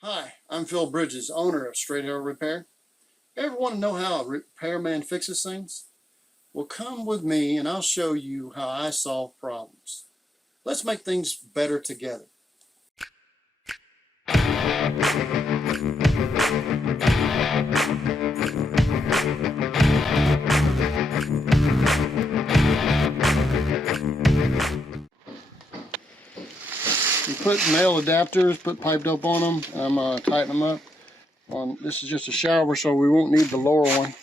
Hi, I'm Phil Bridges, owner of Straight Arrow Repair. Ever want to know how a repairman fixes things? Well, come with me and I'll show you how I solve problems. Let's make things better together. You put male adapters, put pipe dope on them. I'm going to tighten them up. This is just a shower, so we won't need the lower one.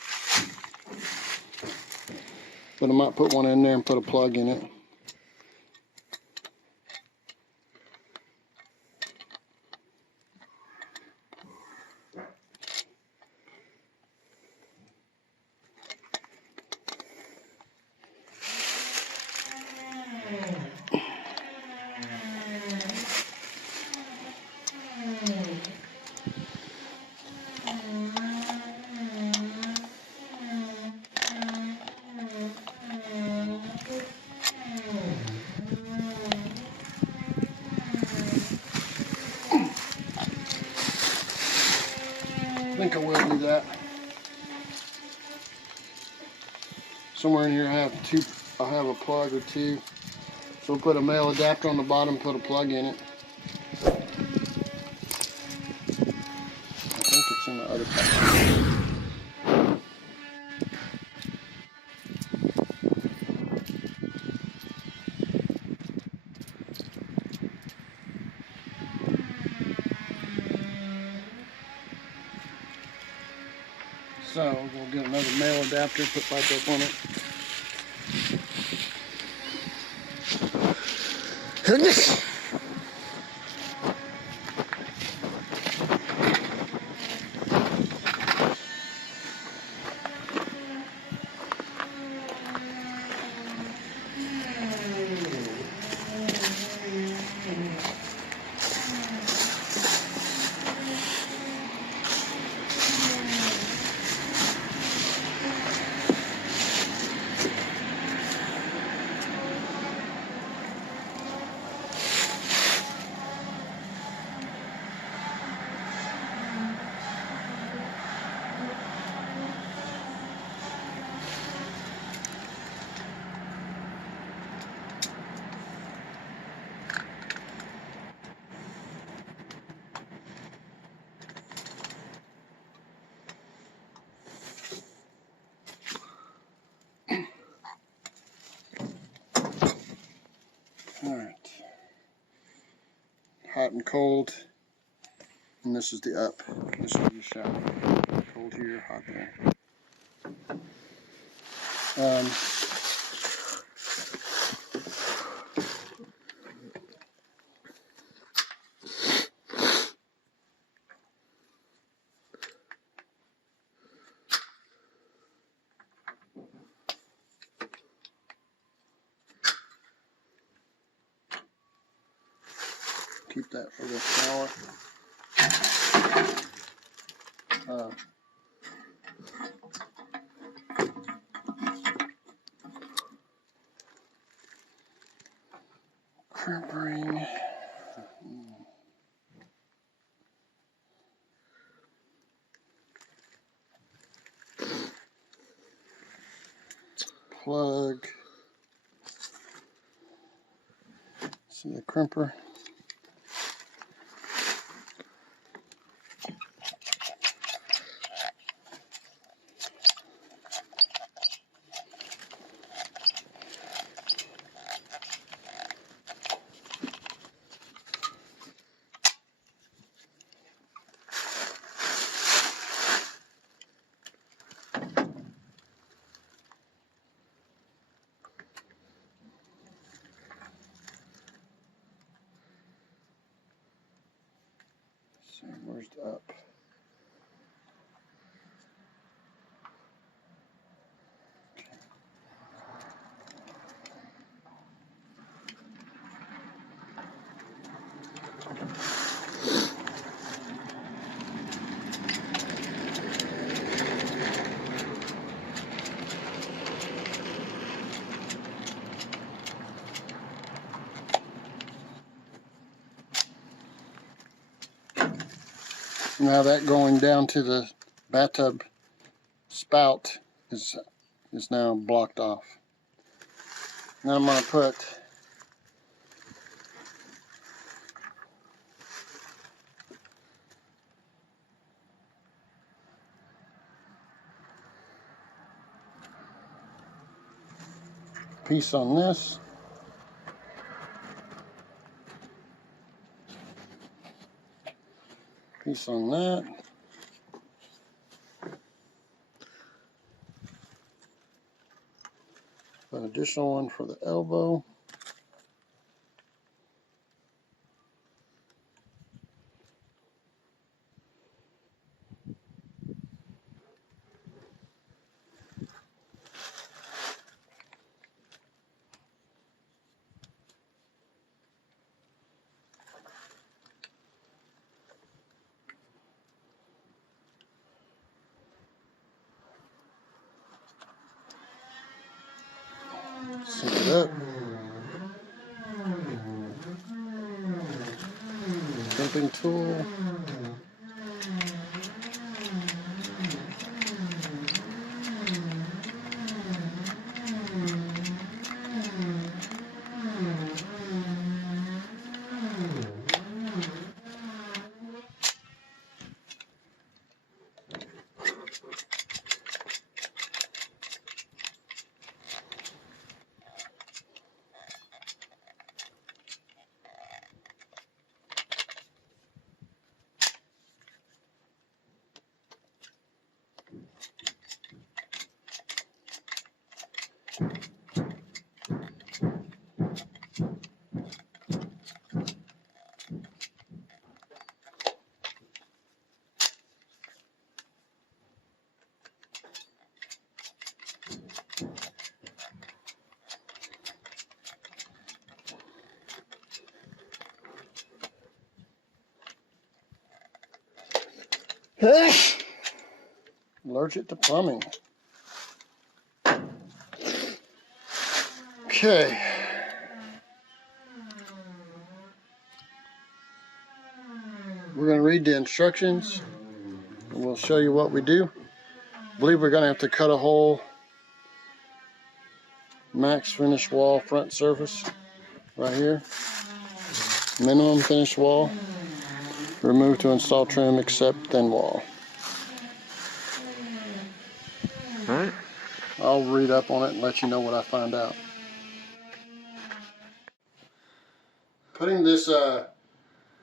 But I might put one in there and put a plug in it. I think I will do that. Somewhere in here I'll have a plug or two. So we'll put a male adapter on the bottom, put a plug in it. I think it's in the other package. So we'll get another male adapter, put pipe up on it. Alright. Hot and cold. And this is the up. This is the shower. Cold here, hot there. Keep that for the shower. Crimping. Plug. See the crimper. So where's the up? Now that going down to the bathtub spout is now blocked off. Now I'm going to put a piece on this. Piece on that. An additional one for the elbow. Sync it up. Crimping tool. Allergic to plumbing. Okay. We're going to read the instructions and we'll show you what we do. I believe we're going to have to cut a hole, max finish wall front surface right here, minimum finish wall, remove to install trim except thin wall. Alright. I'll read up on it and let you know what I find out. Putting this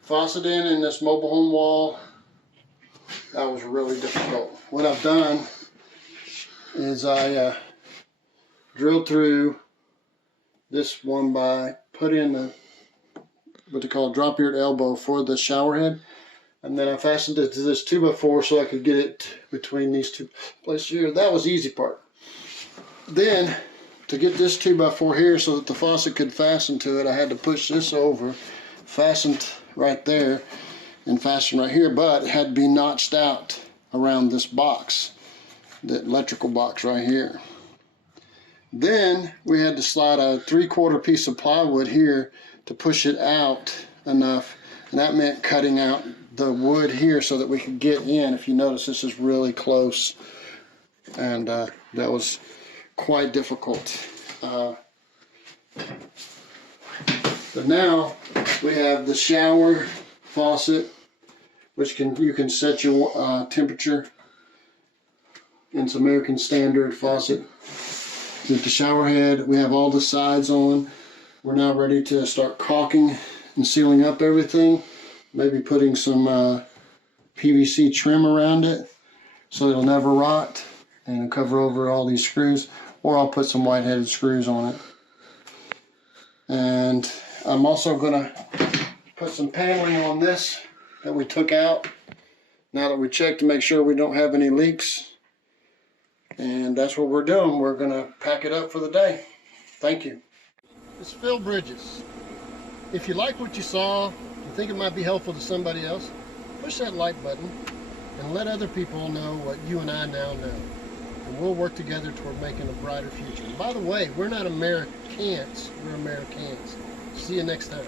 faucet in this mobile home wall, that was really difficult. What I've done is I drilled through this one by put in the what they call drop eared elbow for the shower head, and then I fastened it to this 2x4 so I could get it between these two places here. That was the easy part. Then to get this 2x4 here so that the faucet could fasten to it, I had to push this over, fastened right there and fasten right here, but it had to be notched out around this box, the electrical box right here. Then we had to slide a 3/4 piece of plywood here to push it out enough, and that meant cutting out the wood here so that we could get in. If you notice, this is really close, and that was quite difficult. But now we have the shower faucet, which you can set your temperature. It's American Standard faucet. With the shower head, we have all the sides on. We're now ready to start caulking and sealing up everything. Maybe putting some PVC trim around it so it'll never rot, and cover over all these screws. Or I'll put some white-headed screws on it. And I'm also going to put some paneling on this that we took out now that we checked to make sure we don't have any leaks. And that's what we're doing. We're going to pack it up for the day. Thank you. It's Phil Bridges. If you like what you saw, you think it might be helpful to somebody else, push that like button and let other people know what you and I now know. And we'll work together toward making a brighter future. And by the way, we're not Americans, we're Americans. See you next time.